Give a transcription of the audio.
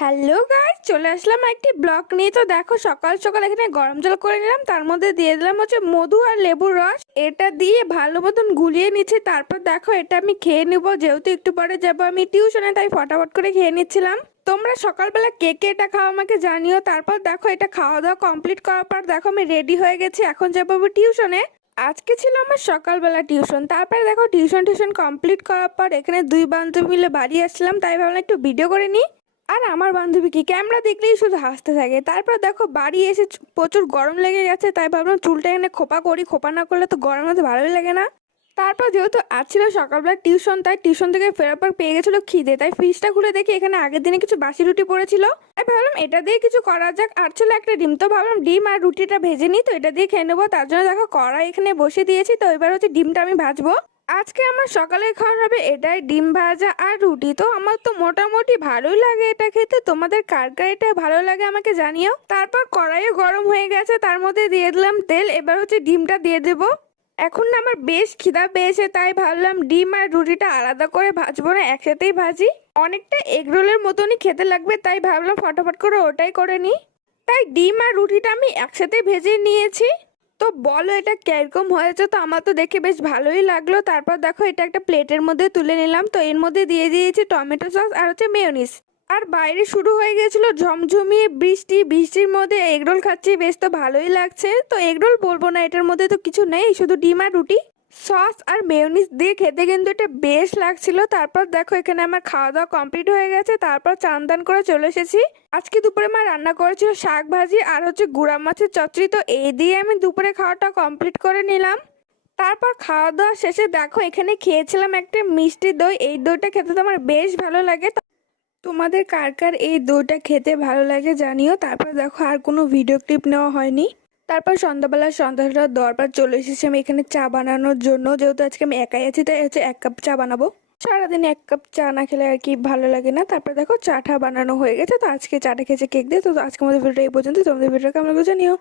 Hello guys, চলে আসলাম একটি blog নিয়ে। তো দেখো, সকাল সকাল এখানে গরম জল করে নিলাম, তার মধ্যে দিয়ে দিলাম হচ্ছে মধু আর লেবুর রস। এটা দিয়ে ভালো মতন গুলিয়ে নিচ্ছি। তারপর দেখো, এটা আমি খেয়ে নিব, যেহেতু একটু পরে যাবো আমি টিউশনে, তাই ফটাফট করে খেয়ে নিচ্ছিলাম। তোমরা সকালবেলা কে কে এটা খাও আমাকে জানিও। তারপর দেখো, এটা খাওয়া দাওয়া কমপ্লিট করার পর দেখো আমি রেডি হয়ে গেছি, এখন যাবো টিউশনে। আজকে ছিল আমার সকালবেলা টিউশন। তারপরে দেখো, টিউশন কমপ্লিট করার পর এখানে দুই বান্ধবী মিলে বাড়ি আসলাম, তাই ভাবলাম একটু ভিডিও করে নিই। আর আমার বান্ধবী কি ক্যামেরা দেখলেই শুধু হাসতে থাকে। তারপর দেখো, বাড়ি এসে প্রচুর গরম লেগে গেছে, তাই ভাবলাম চুলটা এখানে খোপা করি। খোপা না করলে তো গরমের মধ্যে ভালোই লাগে না। তারপর যেহেতু আজ ছিল সকালবেলা টিউশন, তাই টিউশন থেকে ফেরার পর পেয়ে গেছিলো খিদে, তাই ফ্রিজটা খুলে দেখি এখানে আগের দিনে কিছু বাসি রুটি পড়েছিল। তাই ভাবলাম এটা দিয়ে কিছু করা যাক। আর ছিল একটা ডিম, তো ভাবলাম ডিম আর রুটিটা ভেজে নিই, তো এটা দিয়ে খেয়ে নেবো। তার জন্য দেখো, কড়াই এখানে বসিয়ে দিয়েছি। তো এবার হচ্ছে ডিমটা আমি ভাজবো। আজকে আমার সকালের খাওয়ার হবে এটাই, ডিম ভাজা আর রুটি। তো আমার তো মোটামুটি ভালোই লাগে এটা খেতে। তোমাদের কার কার এটা ভালো লাগে আমাকে জানিও। তারপর কড়াইও গরম হয়ে গেছে, তার মধ্যে দিয়ে দিলাম তেল। এবার হচ্ছে ডিমটা দিয়ে দেবো। এখন না আমার বেশ খিদা পেয়েছে, তাই ভাবলাম ডিম আর রুটিটা আলাদা করে ভাজবো না, একসাথেই ভাজি। অনেকটা এগরোলের মতনই খেতে লাগবে, তাই ভাবলাম ফটাফট করে ওটাই করে নিই। তাই ডিম আর রুটিটা আমি একসাথে ভেজে নিয়েছি। তো বলো এটা কিরকম হয়েছে? তো আমার তো দেখে বেশ ভালোই লাগলো। তারপর দেখো, এটা একটা প্লেটের মধ্যে তুলে নিলাম। তো এর মধ্যে দিয়ে দিয়েছি টমেটো সস আর হচ্ছে মেয়োনিজ। আর বাইরে শুরু হয়ে গেছিল ঝমঝমিয়ে বৃষ্টি। বৃষ্টির মধ্যে এগরোল খাচ্ছি, বেশ তো ভালোই লাগছে। তো এগরোল বলবো না, এটার মধ্যে তো কিছু নেই, শুধু ডিম আর রুটি। সস আর মেয়োনিজ দিয়ে খেতে কিন্তু এটা বেশ লাগছিল। তারপর দেখো, এখানে আমার খাওয়া দাওয়া কমপ্লিট হয়ে গেছে। তারপর চান দান করে চলে এসেছি। আজকে দুপুরে মা রান্না করেছিল শাক ভাজি আর হচ্ছে গুঁড়া মাছের চচ্চড়ি। তো এই দিয়ে আমি দুপুরে খাওয়াটা কমপ্লিট করে নিলাম। তারপর খাওয়া দাওয়া শেষে দেখো, এখানে খেয়েছিলাম একটা মিষ্টি দই। এই দইটা খেতে তো আমার বেশ ভালো লাগে। তোমাদের কার কার এই দইটা খেতে ভালো লাগে জানিও। তারপর দেখো, আর কোনো ভিডিও ক্লিপ নেওয়া হয়নি। তারপর সন্ধ্যাবেলা সন্ধ্যাটা দেওয়ার পর চলে এসেছি আমি এখানে চা বানানোর জন্য। যেহেতু আজকে আমি একাই আছি, তাই হচ্ছে 1 কাপ চা বানাবো। সারাদিন 1 কাপ চা না খেলে আর কি ভালো লাগে না। তারপর দেখো, চাটা বানানো হয়ে গেছে। তো আজকে চাটা খেয়েছে কেক দিয়ে। তো আজকে আমাদের ভিডিওটা এই পর্যন্ত। তোমাদের ভিডিওটা কেমন লাগলো জানিও।